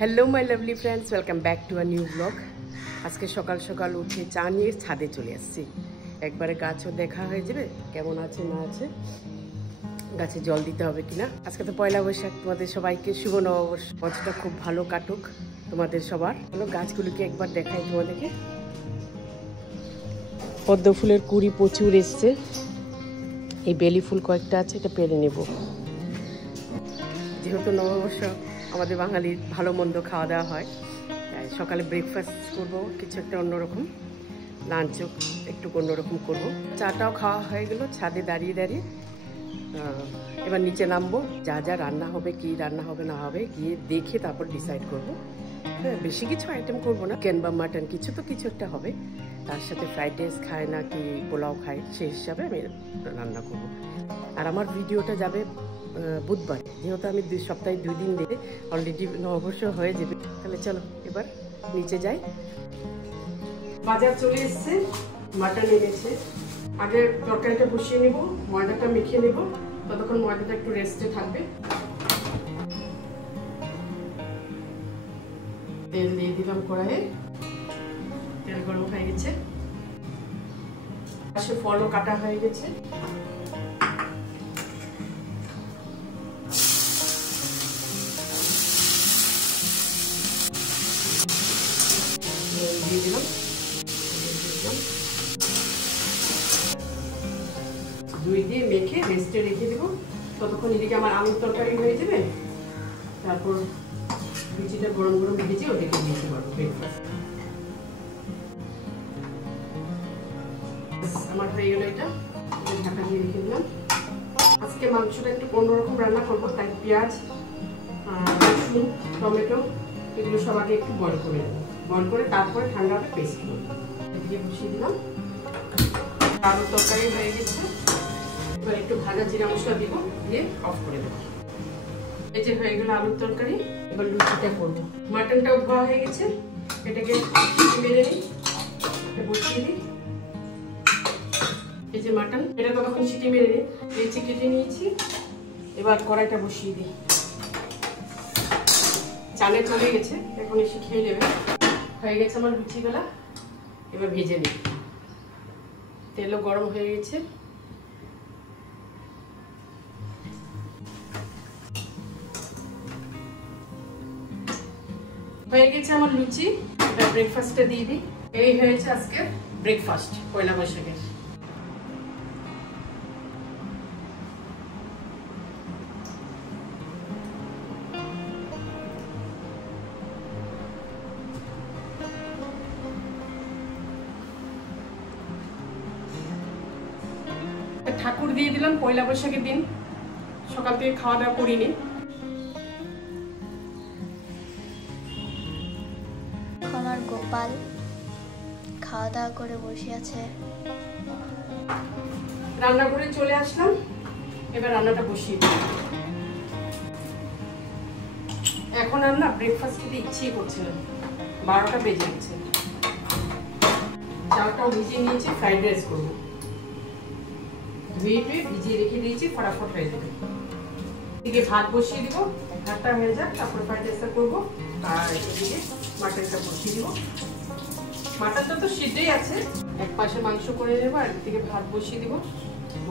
Hello my lovely friends welcome back to a new blog. आज के सकाल सकाल उठे चा निये छादे चले आसছি একবারে গাছও দেখা হয়ে যাবে কেমন আছে না আছে, গাছে জল দিতে হবে কিনা। আজকে তো পয়লা বৈশাখ, তোমাদের সবাইকে শুভ নববর্ষ। বছরটা খুব ভালো কাটুক তোমাদের সবার। হলো গাছগুলোকে একবার দেখাই তোমাদেরকে। পদ্ম ফুলের কুড়ি প্রচুর এসছে, এই বেলি ফুল কয়েকটা আছে, এটা পেরে নেব। যেহেতু নববর্ষ আমাদের বাঙালির ভালো মন্দ খাওয়া দাওয়া হয়, সকালে ব্রেকফাস্ট করব কিছু একটা অন্যরকম, লাঞ্চও একটু অন্যরকম করব। চাটাও খাওয়া হয়ে গেল, ছাদে দাঁড়িয়ে দাঁড়িয়ে এবার নিচে নামবো। যা যা রান্না হবে, কি রান্না হবে না হবে গিয়ে দেখে তারপর ডিসাইড করব। হ্যাঁ, বেশি কিছু আইটেম করবো না, চিকেন বা মাটন কিছু তো কিছু একটা হবে। তার সাথে ফ্রাইড রাইস খায় না কি পোলাও খায়, সেই হিসাবে আমি রান্না করব। আর আমার ভিডিওটা যাবে বুধবার, যেহেতু আমি সপ্তাহে 2 দিন দেখে অলরেডি নববর্ষ হয়ে যাবে। তাহলে চলো এবার নিচে যাই। বাজার চলে এসছে, মাটন এনেছে। আগে তরকারিটা বসিয়ে নেব, ময়দাটা মেখে নেব, ততক্ষণ ময়দাটা একটু রেস্টে থাকবে। তেল দিয়ে দিলাম কড়াইয়ে, তেল গরম হয়ে গেছে। পাশে ফলও কাটা হয়ে গেছে। দিয়ে দিলাম, দুই দিয়ে মেখে রেস্টে রেখে দেবো। ততক্ষণ এদিকে আমার আলুর তরকারি হয়ে যাবে, তারপর লুচিটা গরম গরম ভেজে ওদেরকে দিতে পারবো ব্রেকফাস্ট। আমার হয়ে গেল, এটা ঢাকা দিয়ে রেখে দিলাম। আজকে মাংসটা একটু অন্যরকম রান্না করবো, তাই পেঁয়াজ, রসুন, টমেটো এগুলো সব আগে একটু বয়েল করে নেবো। বয়েল করে তারপরে ঠান্ডা হবে পেস্ট করবো। এদিকে বসিয়ে দিলাম। আলুর তরকারি হয়ে গেছে, এবার একটু ভাজা জিরা মশলা দিব, দিয়ে অফ করে দেবো। এই যে হয়ে গেল আলুর তরকারি। এবার লুচিটা করবো। মাটনটাও ধোয়া হয়ে গেছে, এটাকে মেরে নিই, বসিয়ে দিই। এই যে মাটন, এটা তখন সিটি মেরে নিই। পেঁচে কেটে নিয়েছি, এবার কড়াইটা বসিয়ে দিই। চালে চলে গেছে, এখন এসে খেয়ে নেবে। হয়ে গেছে আমার লুচিগুলা, এবার ভেজে নিই। তেলও গরম হয়ে গেছে। হয়ে গেছে আমার লুচি, এবার ব্রেকফাস্টটা দিয়ে দিই। এই হয়েছে আজকে ব্রেকফাস্ট পয়লা বৈশাখের। ঠাকুর দিয়ে দিলাম পয়লা বৈশাখের দিন, সকাল থেকে খাওয়া দাওয়া করিনি। আমার গোপাল খাওয়া দাওয়া করে বসে আছে। রান্না করে চলে আসলাম, এবার রান্নাটা বসিয়ে দিই। এখন আর না ব্রেকফাস্ট খেতে ইচ্ছেই করছে না, 12টা বেজে গেছে। চালটাও ভিজিয়ে নিয়েছি, ফ্রাইড রাইস করবো। ধুয়ে ভিজিয়ে রেখে দিয়েছি, ফটাফট হয়ে যাবে। এদিকে ভাত বসিয়ে দিব, ভাতটা হয়ে যাক, তারপরে ফ্রাইড রাইসটা করবো। আর এদিকে মাটনটা বসিয়ে দিব। মাটনটা তো সিদ্ধই আছে, এক পাশে মাংস করে নেবো, আর এদিকে ভাত বসিয়ে দিব।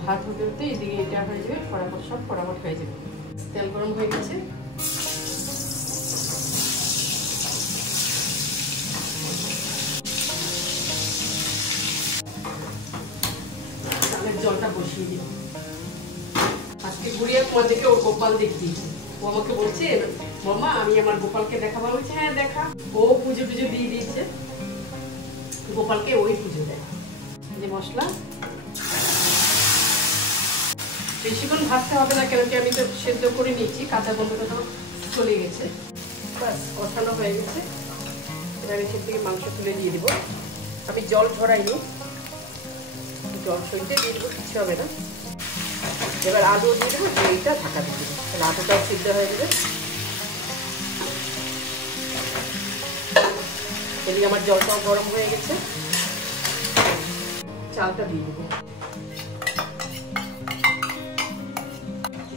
ভাত হতে হতে এদিকে এটা হয়ে যাবে, ফটাফট সব ফটাফট হয়ে যাবে। তেল গরম হয়ে গেছে, জলটা বসিয়ে দিই। আজকে গুড়িয়া তোমাদেরকে ওর গোপাল দেখিয়েছি। ও আমাকে বলছে, মামা আমি আমার গোপালকে দেখাবো। বলছে হ্যাঁ দেখা। ও পুজো টুজো দিয়ে দিয়েছে, গোপালকে ওই পুজো দেয়। যে মশলা বেশিক্ষণ ভাজতে হবে না, কেন কি আমি তো সেদ্ধ করে নিয়েছি, কাঁচা গন্ধটা সব চলে গেছে। ব্যাস কষানো হয়ে গেছে। এবার এখান থেকে মাংস তুলে দিয়ে দিব। আমি জল ঝরাইনি, জল সইতে দিয়ে দেবো, কিছু হবে না। এবার আলু দিয়ে দেবো, এইটা ঢাকা দিয়ে দেবো, তাহলে আলুটাও সিদ্ধ হয়ে যাবে। এদিকে আমার জলটাও গরম হয়ে গেছে, চালটা দিয়ে দেবো।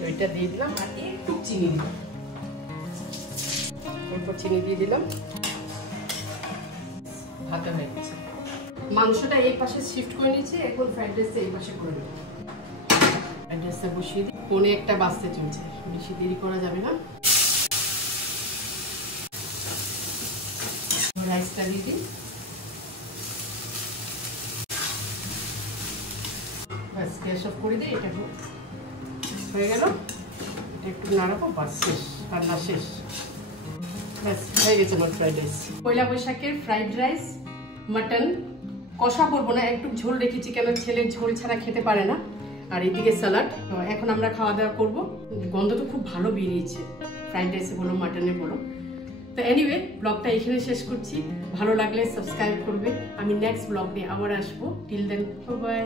ওইটা দিয়ে দিলাম, আর একটু চিনি দিলাম। অল্প চিনি দিয়ে দিলাম। ভাতে হয়ে গেছে। মাংসটা এই পাশে শিফট করে নিয়েছি, এখন ফ্রাইড রাইসটা এই পাশে করে নেব। ফ্রাইড রাইসটা বসিয়ে দিই, 1:45 বাজতে চলছে, বেশি দেরি করা যাবে না। রাইসটা দিয়ে দিই, ব্যাস গ্যাস অফ করে দিই। এটা হয়ে গেল, একটু নাড়াবো, বাস শেষ, রান্না শেষ, ব্যাস হয়ে গেছে আমার ফ্রাইড রাইস। পয়লা বৈশাখের ফ্রাইড রাইস, মাটন কষা করবো না, একটু ঝোল রেখেছি, কেন ছেলে ঝোল ছাড়া খেতে পারে না। আর এদিকে স্যালাড। এখন আমরা খাওয়া দাওয়া করবো। গন্ধ তো খুব ভালো বেরিয়েছে, ফ্রাইড রাইসে বলো মাটনে বলো। তো এনিওয়ে, ব্লগটা এখানে শেষ করছি। ভালো লাগলে সাবস্ক্রাইব করবে। আমি নেক্সট ব্লগ নিয়ে আবার আসবো। Till then, by.